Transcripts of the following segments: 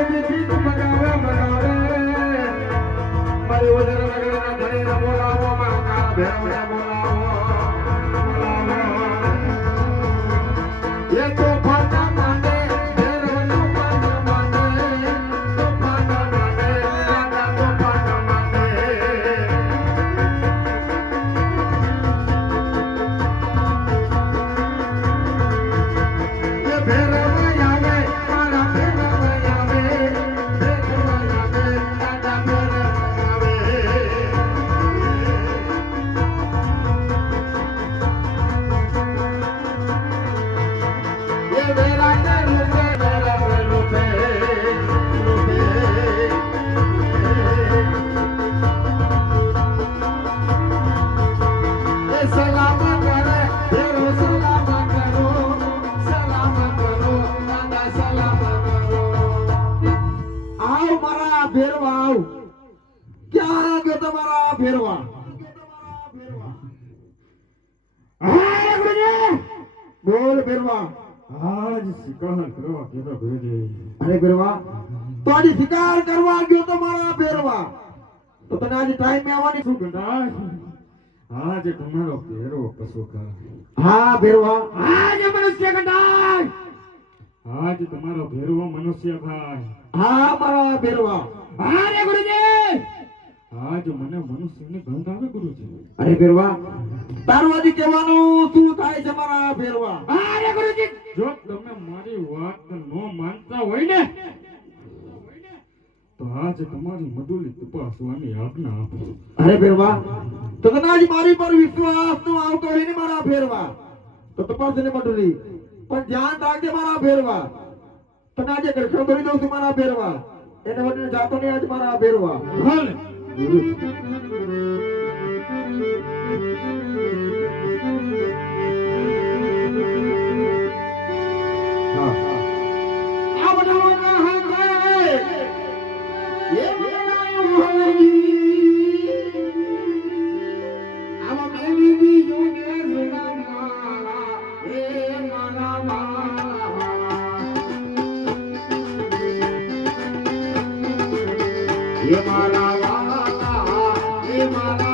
I'm gonna go to the આવ મારા ભેરવા આવ. ક્યાં ગયો તમારા ભેરવા? હા બોલ ભેરવા. આજ શિકાર કરવા કેતો ભેજે. અરે ભેરવા તો આજે શિકાર કરવા ગયો તો મારા તો તને આજે ટાઈમ આવવાની શું ગંડાય આજ તમારો ભેરો કશો કર હા ભેરવા. આજ મનુષ્ય ગંડાય. આજ તમારો ભેરવો મનુષ્ય ભાઈ હા મારા ભેરવા. અરે ગુરુજી! આજ મને મનુષ્યની ગંધ આવે ગુરુજી? અરે ભેરવા તારું આજે કહેવાનું શું થાય છે મારા ભેરવા? અરે ગુરુજી! જો તમે મારી વાત ન માનતા હોય ને તો આજ તમારી મધુલી તપાસવાની આજ્ઞા આપો. અરે ભેરવા તો તને મારી પર વિશ્વાસ નો આવતો હોય ને મારા ફેરવા તો તપાસ ને મંડળી પણ ધ્યાન રાખજે મારા ભેરવા. તને આજે ઘરખમ કરી દઉં છું મારા ભેરવા એને વડે જાતો નહીં આજ મારા ભેરવા ભલે Maria.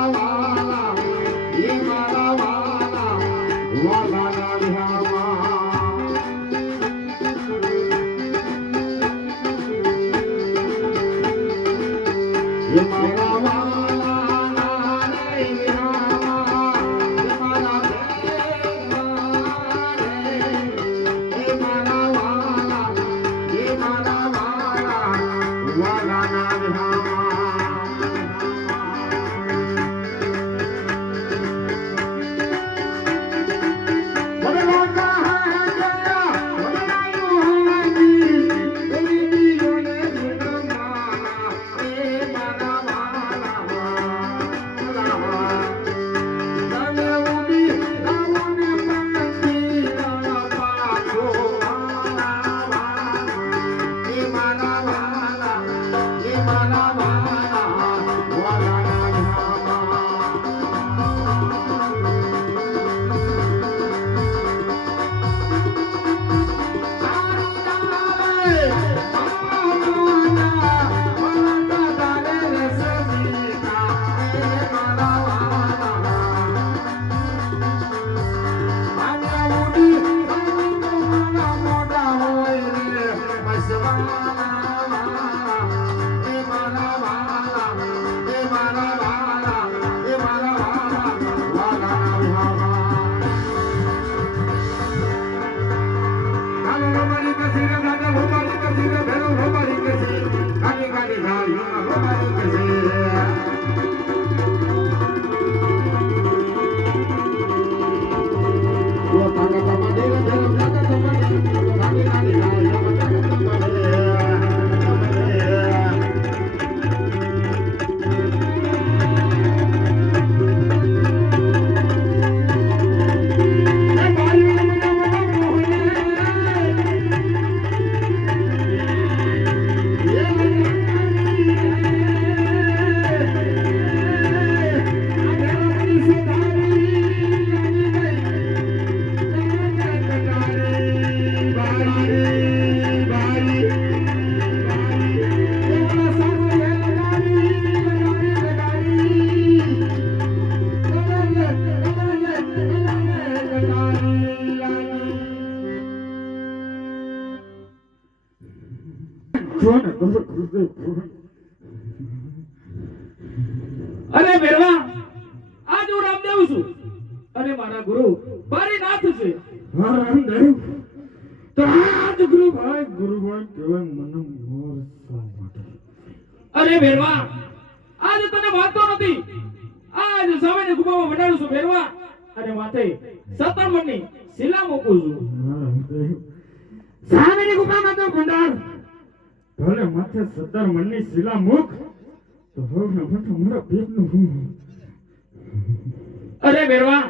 જોને તો અરે બેરવા આજ હું રામદેવ છું. અને મારા ગુરુ બારીનાથ છે. હા રામદેવ. તો આજ ગુરુભાઈ ગુરુભાઈ કહેવાય મને મોર શા માટે? અરે બેરવા આજ તને વાંધો નથી. આજ સામેની ગુફામાં વડાડું છું બેરવા અને માથે સતર શિલા મૂકું છું. સામેની તો ભંડાર ભલે માથે સત્તર મનની શિલા મુખ તો હવે મને મારા પેટનું હું. અરે બેરવા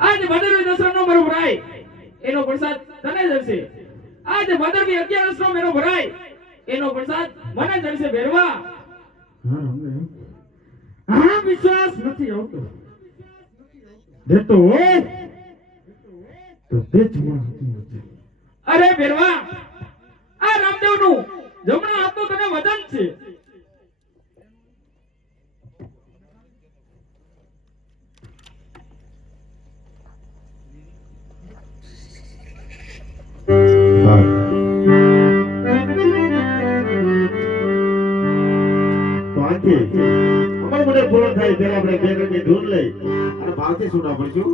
આજ ભાદરવી દસરાનો મારો ભરાય. એનો પ્રસાદ તને જશે આજ ભાદરવી અગિયારસનો મેરો ભરાય. એનો પ્રસાદ મને જશે બેરવા હા આ વિશ્વાસ નથી આવતો. દેતો હોય તો તે જ અરે બેરવા જમણા હાથનું છે. અમારે મને પૂરણ થાય પેલા આપણે બે રંગની ધૂન લઈ અને ભાવથી સુના પડશું.